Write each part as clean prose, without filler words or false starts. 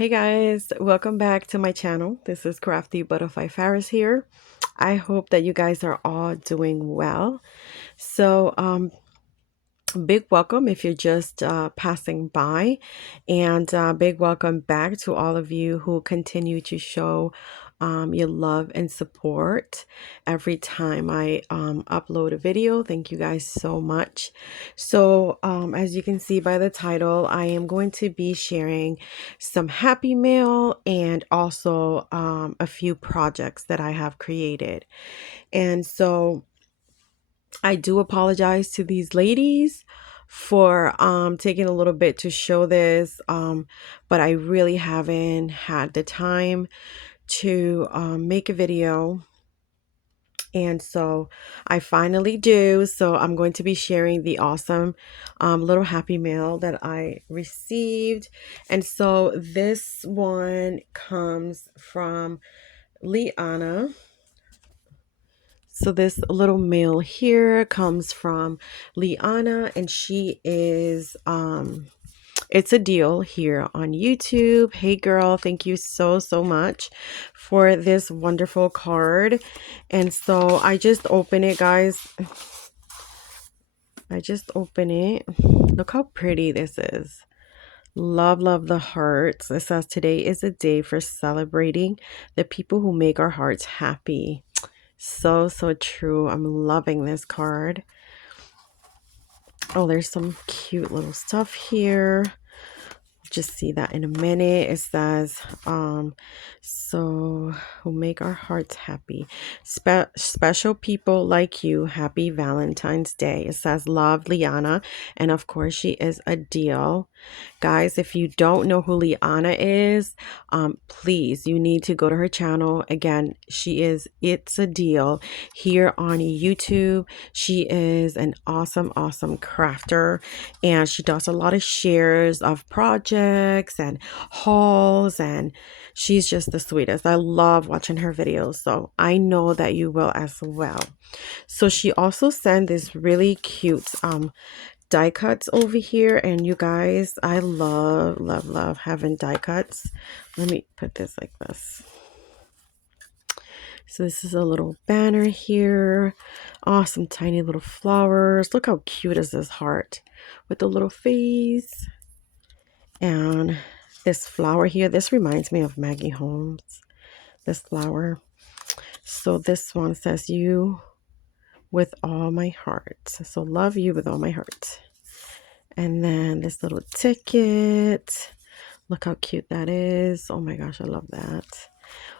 Hey guys, welcome back to my channel. This is Crafty Butterfly Faris here. I hope that you guys are all doing well. Big welcome if you're just passing by, and big welcome back to all of you who continue to show your love and support every time I upload a video. Thank you guys so much. As you can see by the title, I am going to be sharing some happy mail and also a few projects that I have created. And so I do apologize to these ladies for taking a little bit to show this, but I really haven't had the time to make a video. And so I finally do. So I'm going to be sharing the awesome little happy mail that I received. And so this one comes from Liana. So this little mail here comes from Liana, and she is it's a deal here on YouTube. Hey girl, thank you so much for this wonderful card. And so I just open it, guys. I just open it. Look how pretty this is. Love the hearts. It says today is a day for celebrating the people who make our hearts happy. So true. I'm loving this card. Oh, there's some cute little stuff here. Just see that in a minute. It says so who make our hearts happy, special people like you, happy Valentine's Day. It says love, Liana, and of course she is a deal. Guys, if you don't know who Liana is, please, you need to go to her channel. Again, she is It's a Deal here on YouTube. She is an awesome crafter, and she does a lot of shares of projects and hauls, and she's just the sweetest. I love watching her videos, so I know that you will as well. So she also sent this really cute die cuts over here, and you guys, I love having die cuts. Let me put this like this. So this is a little banner here. Awesome tiny little flowers. Look how cute is this heart with the little face. And this flower here, this reminds me of Maggie Holmes, this flower. So this one says you with all my heart. So love you with all my heart. And then this little ticket. Look how cute that is. Oh my gosh, I love that.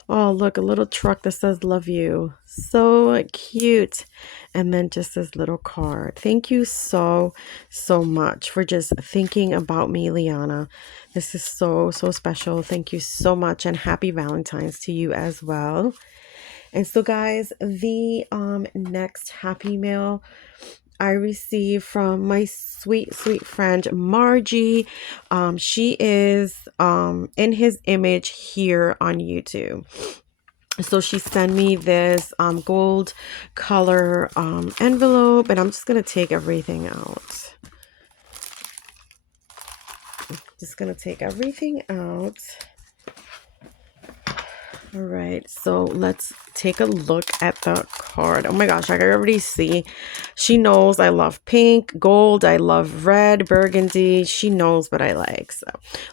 Oh, look, a little truck that says love you. So cute. And then just this little card. Thank you so much for just thinking about me, Liana. This is so special. Thank you so much, and happy Valentine's to you as well. And so guys, the next happy mail I received from my sweet friend Margie. She is in his image here on YouTube. So she sent me this gold color envelope, and I'm just gonna take everything out. Just gonna take everything out. All right, so let's take a look at the card. Oh my gosh, I can already see. She knows I love pink, gold, I love red, burgundy. She knows what I like. So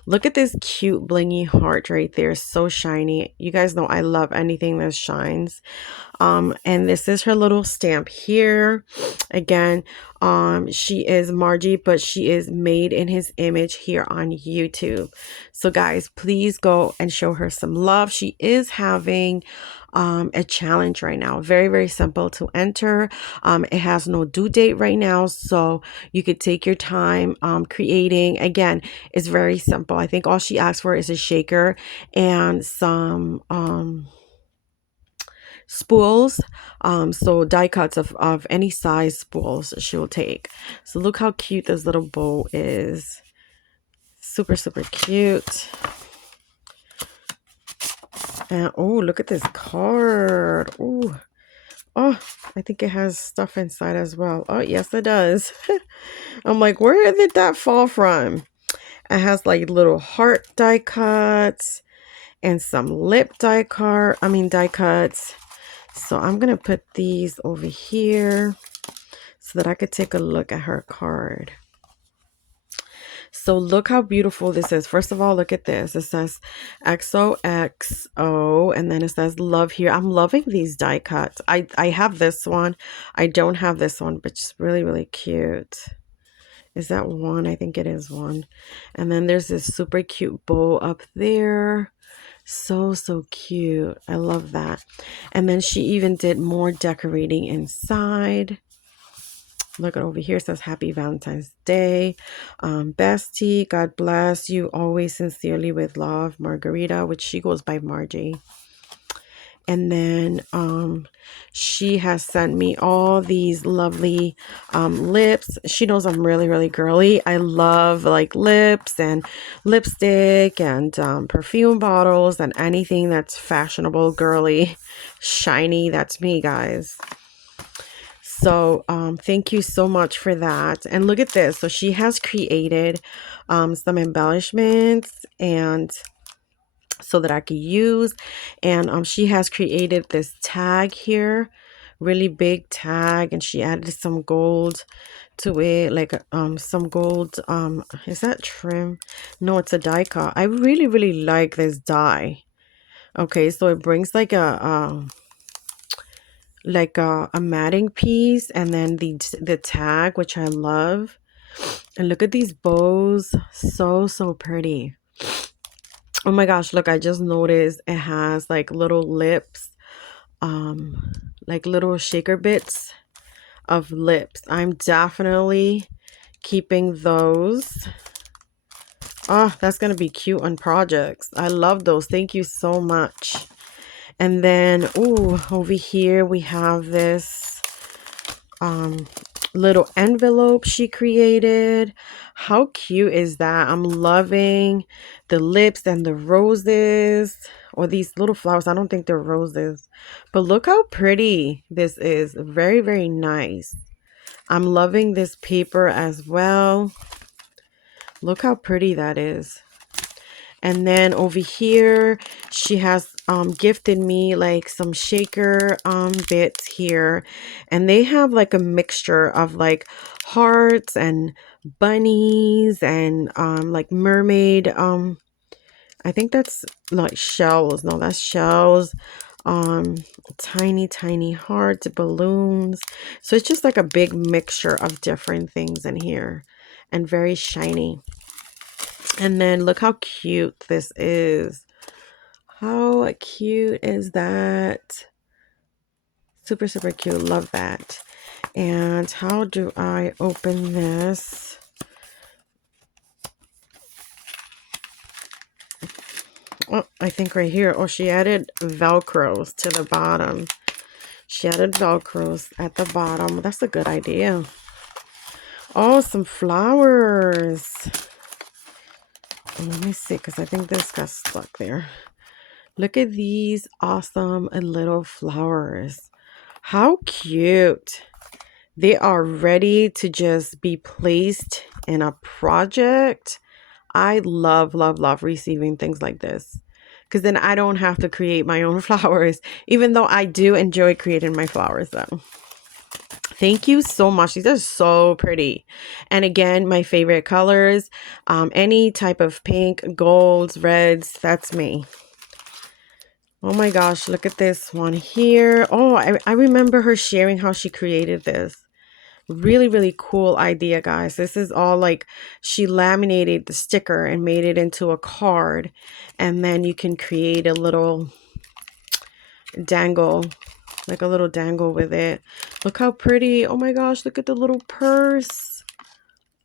look at this cute blingy heart right there. So shiny. You guys know I love anything that shines. And this is her little stamp here. Again, she is Margie, but she is made in his image here on YouTube. So guys, please go and show her some love. She is having a challenge right now. Very simple to enter. It has no due date right now, so you could take your time creating. Again, it's very simple. I think all she asked for is a shaker and some spools, so die cuts of any size spools she'll take. So look how cute this little bow is. Super cute. And oh, look at this card. Oh, I think it has stuff inside as well. Oh yes, it does. I'm like, where did that fall from? It has like little heart die cuts and some lip die cuts. So I'm going to put these over here so that I could take a look at her card. So look how beautiful this is. First of all, look at this. It says XOXO, and then it says love here. I'm loving these die cuts. I have this one. I don't have this one, but it's really, really cute. Is that one? I think it is one. And then there's this super cute bow up there. So, so cute. I love that. And then she even did more decorating inside. Look at over here. It says Happy Valentine's Day. Bestie, God bless you always, sincerely with love, Margarita, which she goes by Margie. And then she has sent me all these lovely lips. She knows I'm really, really girly. I love like lips and lipstick and perfume bottles and anything that's fashionable, girly, shiny. That's me, guys. So thank you so much for that. And look at this. So she has created some embellishments and so that I could use. And she has created this tag here, really big tag, and she added some gold to it, like some gold. Is that trim? No, it's a die cut. I really, really like this die. Okay, so it brings like a matting piece, and then the tag, which I love. And look at these bows, so pretty. Oh my gosh, look, I just noticed it has like little lips, like little shaker bits of lips. I'm definitely keeping those. Oh, that's gonna be cute on projects. I love those. Thank you so much. And then, ooh, over here we have this little envelope she created. How cute is that? I'm loving the lips and the roses, or these little flowers. I don't think they're roses, but look how pretty this is. Very, very nice. I'm loving this paper as well. Look how pretty that is. And then over here, she has gifted me like some shaker bits here. And they have like a mixture of like hearts and bunnies and like mermaid. I think that's like shells. No, that's shells. Tiny, tiny hearts, balloons. So it's just like a big mixture of different things in here. And very shiny. And then look how cute this is. How cute is that? Super, super cute. Love that. And how do I open this? Oh, I think right here. Oh, she added Velcros to the bottom. She added Velcros at the bottom. That's a good idea. Oh, some flowers. Let me see, because I think this got stuck there. Look at these awesome little flowers. How cute. They are ready to just be placed in a project. I love, love, love receiving things like this, because then I don't have to create my own flowers, even though I do enjoy creating my flowers though. Thank you so much. These are so pretty. And again, my favorite colors, any type of pink, golds, reds, that's me. Oh my gosh, look at this one here. Oh, I remember her sharing how she created this. Really, really cool idea, guys. This is all like she laminated the sticker and made it into a card. And then you can create a little dangle, like a little dangle with it. Look how pretty. Oh my gosh, look at the little purse.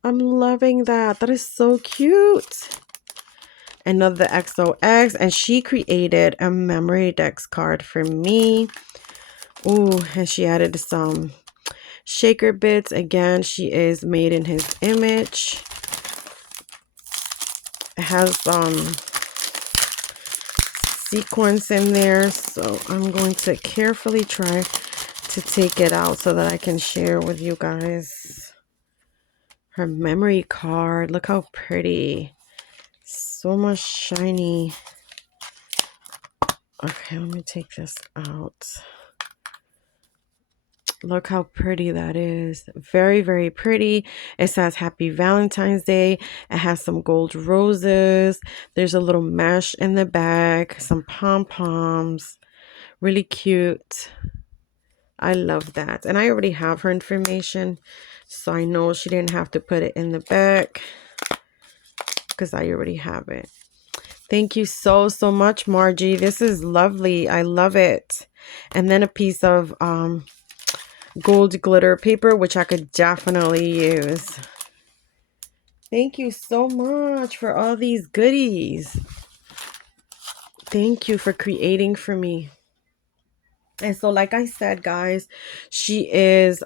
I'm loving that. That is so cute. Another XOX, and she created a memory dex card for me. Ooh, and she added some shaker bits. Again, she is made in his image. It has sequins in there, so I'm going to carefully try to take it out so that I can share with you guys her memory card. Look how pretty. so much shiny. Okay, let me take this out. Look how pretty that is. Very, very pretty. It says Happy Valentine's Day. It has some gold roses. There's a little mesh in the back, some pom-poms. Really cute. I love that. And I already have her information, so I know she didn't have to put it in the back because I already have it. Thank you so, so much, Margie. This is lovely. I love it. And then a piece of gold glitter paper, which I could definitely use. Thank you so much for all these goodies. Thank you for creating for me. And so, like I said, guys, she is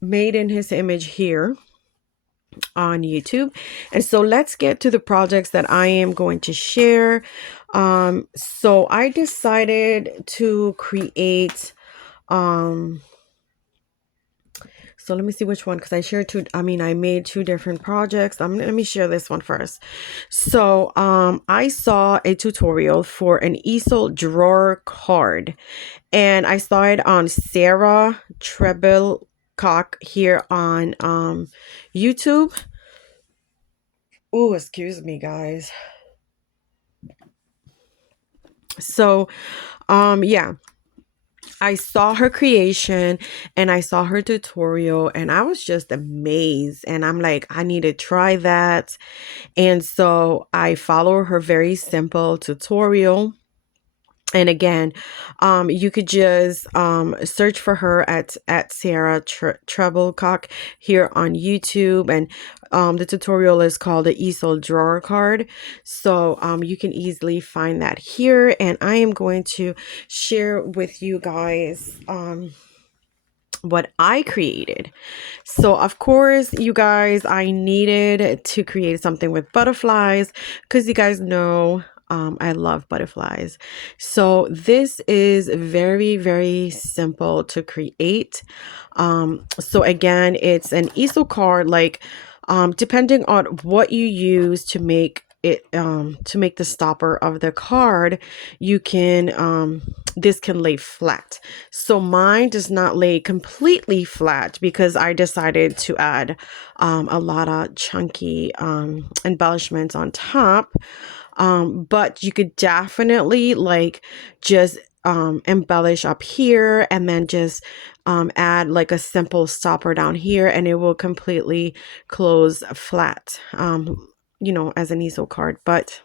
made in his image here on YouTube. And so let's get to the projects that I am going to share. So I decided to create so let me see which one, because I made two different projects. Let me share this one first. So I saw a tutorial for an Easel Drawer Card, and I saw it on Sarah Treblecock here on YouTube. Oh, excuse me, guys. So yeah, I saw her creation and I saw her tutorial and I was just amazed, and I'm like, I need to try that. And so I follow her very simple tutorial. And again, you could just search for her at Sarah Treblecock here on YouTube, and the tutorial is called the Easel Drawer Card. So you can easily find that here, and I am going to share with you guys what I created. So of course, you guys, I needed to create something with butterflies because you guys know I love butterflies. So this is very, very simple to create. So again, it's an easel card, like depending on what you use to make it to make the stopper of the card, you can this can lay flat. So mine does not lay completely flat because I decided to add a lot of chunky embellishments on top. But you could definitely like just embellish up here and then just add like a simple stopper down here, and it will completely close flat, you know, as an easel card. But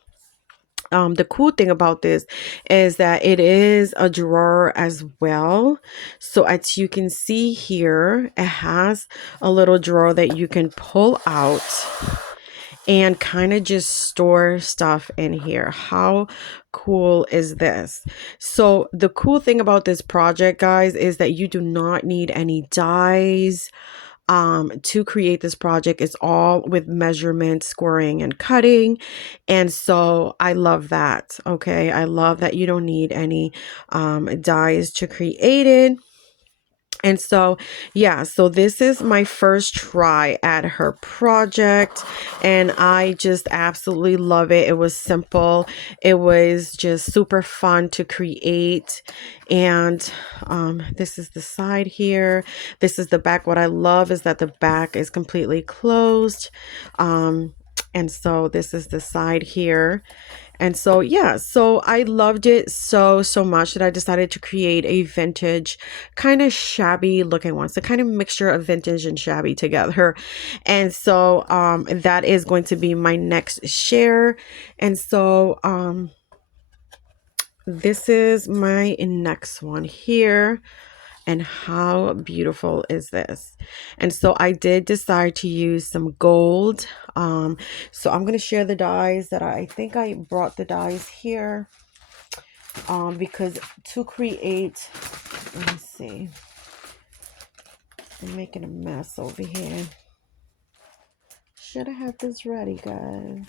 the cool thing about this is that it is a drawer as well. So as you can see here, it has a little drawer that you can pull out and kind of just store stuff in here. How cool is this? So the cool thing about this project, guys, is that you do not need any dies to create this project. It's all with measurement, scoring, and cutting. And so I love that. Okay, I love that you don't need any dies to create it. And so, yeah, so this is my first try at her project, and I just absolutely love it. It was simple. It was just super fun to create. And this is the side here. This is the back. What I love is that the back is completely closed. And so this is the side here. And so, yeah, so I loved it so, so much that I decided to create a vintage kind of shabby looking one. So kind of mixture of vintage and shabby together. And so that is going to be my next share. And so this is my next one here. And how beautiful is this? And so I did decide to use some gold. So I'm going to share the dies that I think I brought the dies here. Because to create, let me see. I'm making a mess over here. Should have had this ready, guys.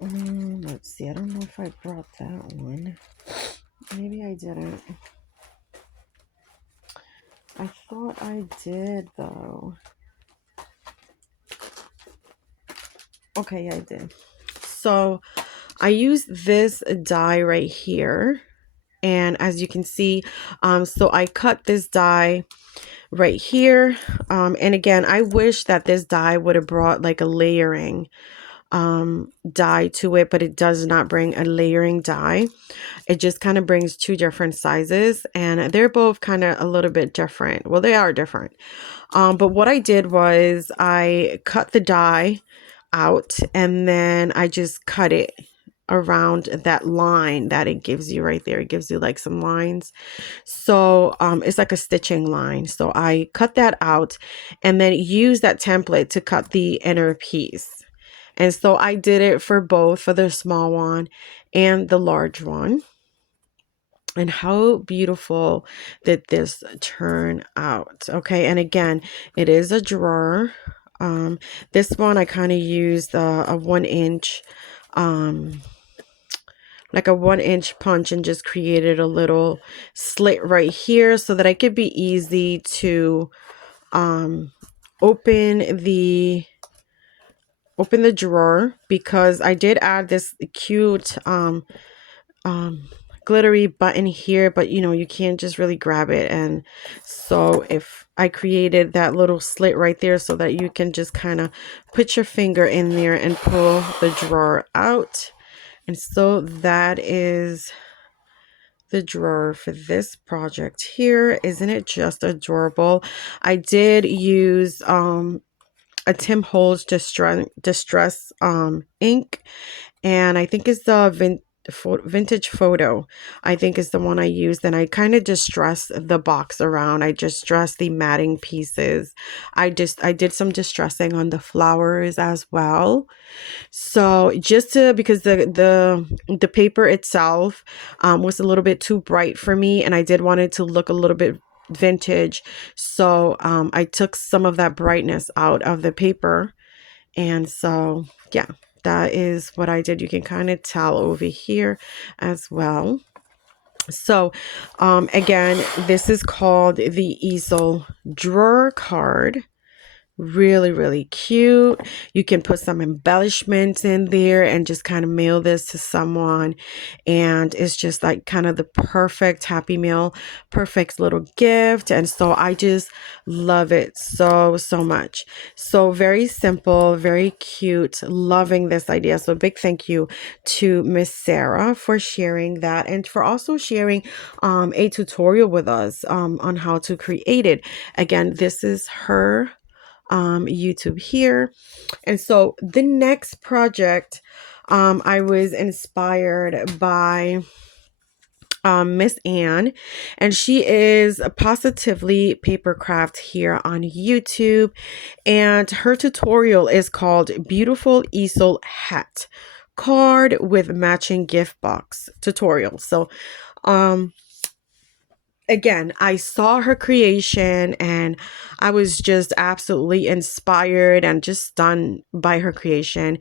Let's see. I don't know if I brought that one. Maybe I didn't. I thought I did, though. Okay, yeah, I did. So I use this die right here. And as you can see, so I cut this die right here. And again, I wish that this die would have brought like a layering die to it, but it does not bring a layering die. It just kind of brings two different sizes, and they're both kind of a little bit different. Well, they are different. But what I did was I cut the die out, and then I just cut it around that line that it gives you right there. It gives you like some lines. So it's like a stitching line. So I cut that out and then use that template to cut the inner piece. And so I did it for both, for the small one and the large one. And how beautiful did this turn out? Okay, and again, it is a drawer. This one I kind of used a 1-inch, like a 1-inch punch, and just created a little slit right here so that I could be easy to open the drawer, because I did add this cute glittery button here, but you know, you can't just really grab it. And so if I created that little slit right there so that you can just kind of put your finger in there and pull the drawer out. And so that is the drawer for this project here. Isn't it just adorable? I did use a Tim Holtz distress ink, and I think it's the vintage photo, I think is the one I used. And I kind of distressed the box around. I distressed the matting pieces. I did some distressing on the flowers as well. So just to, because the paper itself was a little bit too bright for me, and I did want it to look a little bit vintage. So I took some of that brightness out of the paper. And so yeah, that is what I did. You can kind of tell over here as well. So again, this is called the Easel Drawer Card. Really cute. You can put some embellishments in there and just kind of mail this to someone, and it's just like kind of the perfect Happy Meal, perfect little gift. And so I just love it so much. So very simple, very cute, loving this idea. So big thank you to Miss Sarah for sharing that, and for also sharing a tutorial with us on how to create it. Again, this is her YouTube here. And so the next project, I was inspired by Miss Anne, and she is Positively Papercraft here on YouTube, and her tutorial is called Beautiful Easel Hat Card with Matching Gift Box Tutorial. So again, I saw her creation and I was just absolutely inspired and just stunned by her creation.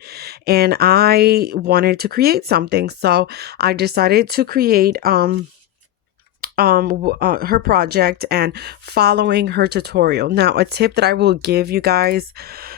And I wanted to create something. So I decided to create her project and following her tutorial. Now, a tip that I will give you guys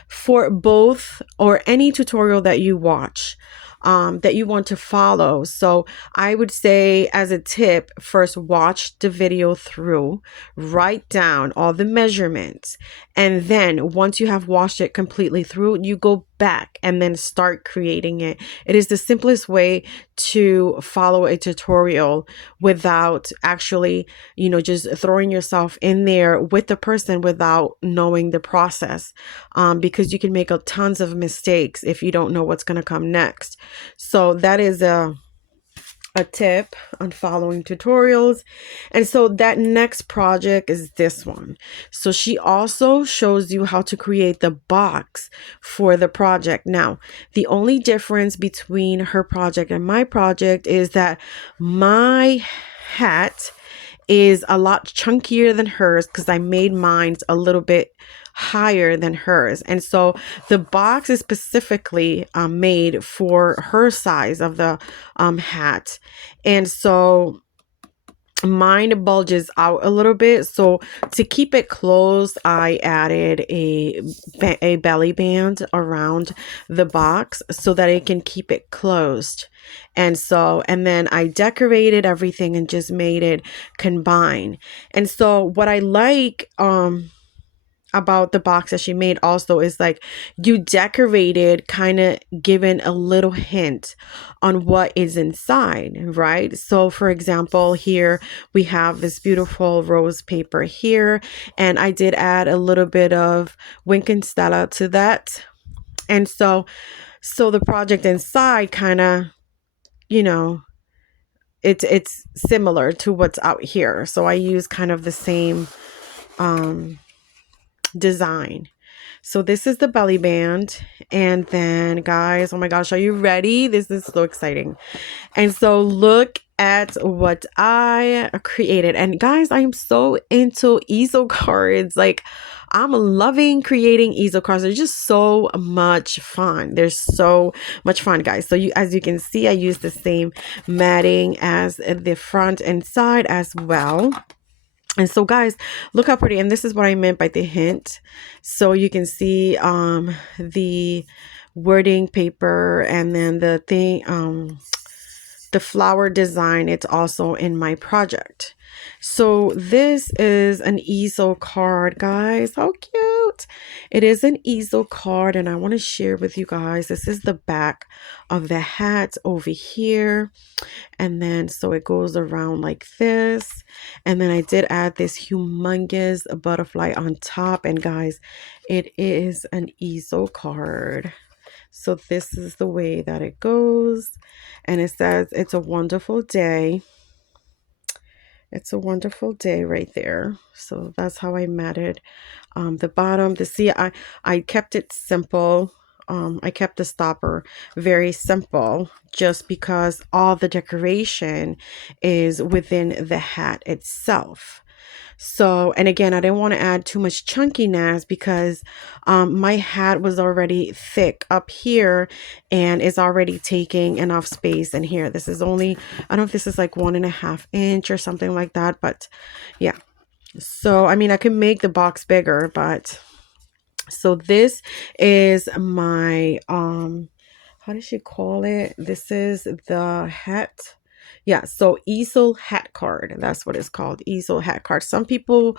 for both or any tutorial that you watch, that you want to follow. So I would say, as a tip, first watch the video through, write down all the measurements, and then once you have watched it completely through, you go back and then start creating it. It is the simplest way to follow a tutorial without actually, you know, just throwing yourself in there with the person without knowing the process, because you can make tons of mistakes if you don't know what's going to come next. So that is a tip on following tutorials. And so that next project is this one. So she also shows you how to create the box for the project. Now, the only difference between her project and my project is that my hat is a lot chunkier than hers, because I made mine a little bit higher than hers. And so the box is specifically made for her size of the hat. And so Mine bulges out a little bit, so to keep it closed, I added a belly band around the box so that it can keep it closed. And then I decorated everything and just made it combine. And so what I like about the box that she made also is like you decorated, kind of given a little hint on what is inside, right? So for example, here we have this beautiful rose paper here, and I did add a little bit of Wink and Stella to that. And so the project inside kind of, you know, it's similar to what's out here. So I use kind of the same design. So this is the belly band. And then guys, oh my gosh, are you ready? This is so exciting. And so look at what I created. And guys, I am so into easel cards. Like, I'm loving creating easel cards. They're just so much fun. They're so much fun, guys. So as you can see, I use the same matting as the front and side as well. And so guys, look how pretty. And this is what I meant by the hint. So you can see the wording paper, and then the flower design, it's also in my project. So this is an easel card, guys. How cute. It is an easel card, and I want to share with you guys. This is the back of the hat over here. And then so it goes around like this. And then I did add this humongous butterfly on top. And guys, it is an easel card. So this is the way that it goes. And it says, it's a wonderful day. It's a wonderful day right there. So that's how I matted the bottom. I kept it simple. I kept the stopper very simple just because all the decoration is within the hat itself. So, and again, I didn't want to add too much chunkiness because my hat was already thick up here and is already taking enough space in here. This is only, I don't know if this is like 1.5 inch or something like that, but yeah. So, I mean, I can make the box bigger, but so this is my, how does she call it? This is the hat. Yeah, so Easel Hat card. That's what it's called. Easel Hat card. Some people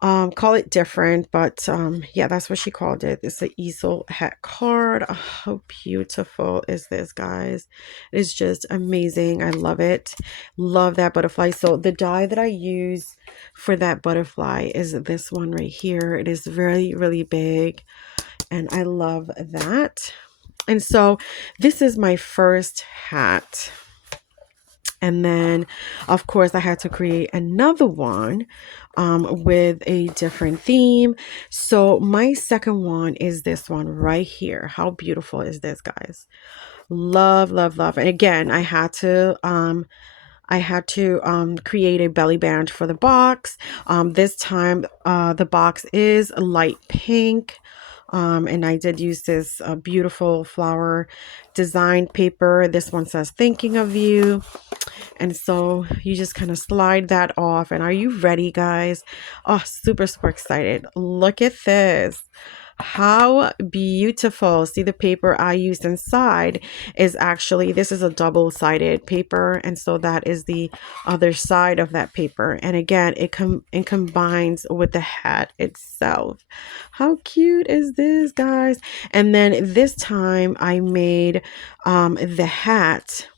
call it different, but yeah, that's what she called it. It's the Easel Hat card. Oh, how beautiful is this, guys? It's just amazing. I love it. Love that butterfly. So the die that I use for that butterfly is this one right here. It is really, really big, and I love that. And so this is my first hat. And then, of course, I had to create another one with a different theme. So my second one is this one right here. How beautiful is this, guys? Love, love, love. And again, I had to create a belly band for the box. This time, the box is light pink. And I did use this beautiful flower design paper. This one says thinking of you. And so you just kind of slide that off. And are you ready, guys? Oh, super, super excited. Look at this. How beautiful. See, the paper I used inside is actually, this is a double-sided paper. And so that is the other side of that paper. And again, it combines with the hat itself. How cute is this, guys? And then this time I made the hat.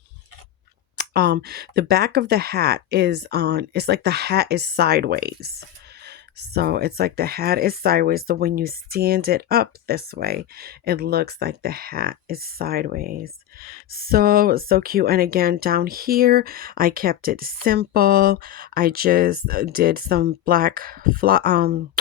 The back of the hat is on, it's like the hat is sideways. So it's like the hat is sideways. So when you stand it up this way, it looks like the hat is sideways. So, so cute. And again, down here, I kept it simple. I just did some black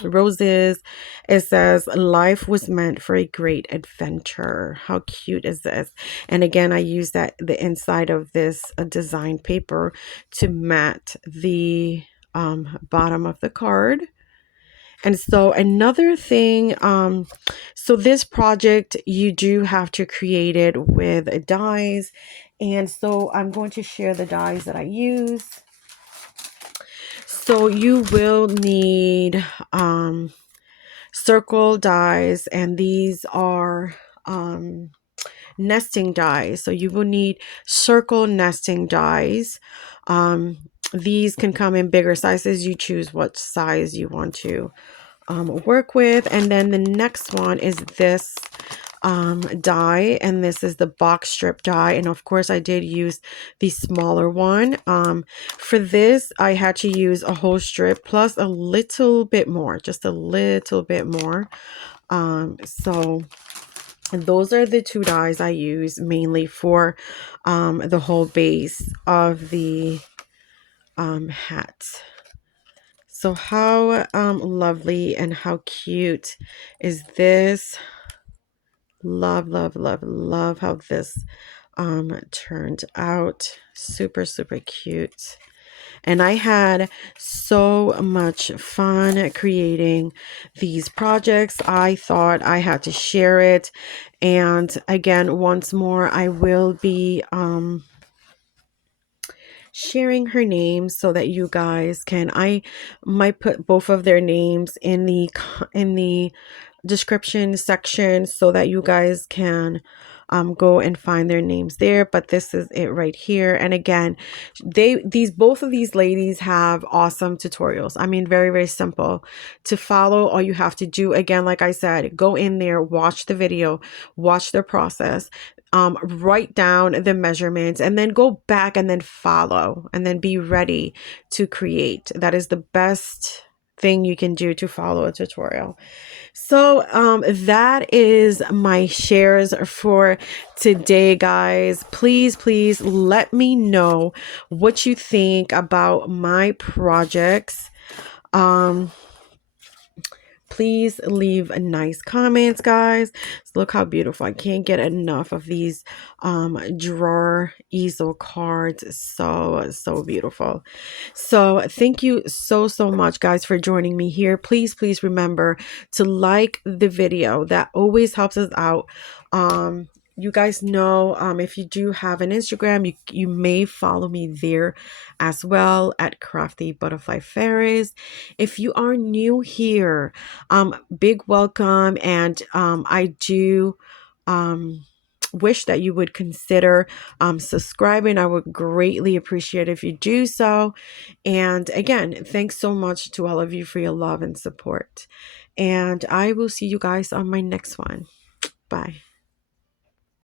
roses. It says, life was meant for a great adventure. How cute is this? And again, I used the inside of this design paper to mat the bottom of the card. And so another thing, so this project, you do have to create it with dies. And so I'm going to share the dies that I use. So you will need circle dies, and these are nesting dies. So you will need circle nesting dies. These can come in bigger sizes. You choose what size you want to work with. And then the next one is this die, and this is the box strip die, and of course I did use the smaller one. For this I had to use a whole strip plus a little bit more, just a little bit more. So those are the two dies I use mainly for the whole base of the hat. So how lovely and how cute is this? Love, love, love, love how this turned out. Super, super cute. And I had so much fun creating these projects. I thought I had to share it. And again, once more, I will be sharing her name so that you guys can, I might put both of their names in the description section so that you guys can go and find their names there. But this is it right here. And again, both of these ladies have awesome tutorials. I mean, very, very simple to follow. All you have to do, again, like I said, go in there, watch the video, watch their process, write down the measurements, and then go back and then follow, and then be ready to create. That is the best thing you can do to follow a tutorial. So that is my shares for today, guys. Please, please let me know what you think about my projects. Please leave nice comments, guys. Look how beautiful. I can't get enough of these drawer easel cards. So beautiful. So thank you so much, guys, for joining me here. Please remember to like the video. That always helps us out. You guys know, if you do have an Instagram, you may follow me there as well at Crafty Butterfly Fairies. If you are new here, big welcome, and I do wish that you would consider subscribing. I would greatly appreciate if you do so. And again, thanks so much to all of you for your love and support. And I will see you guys on my next one. Bye.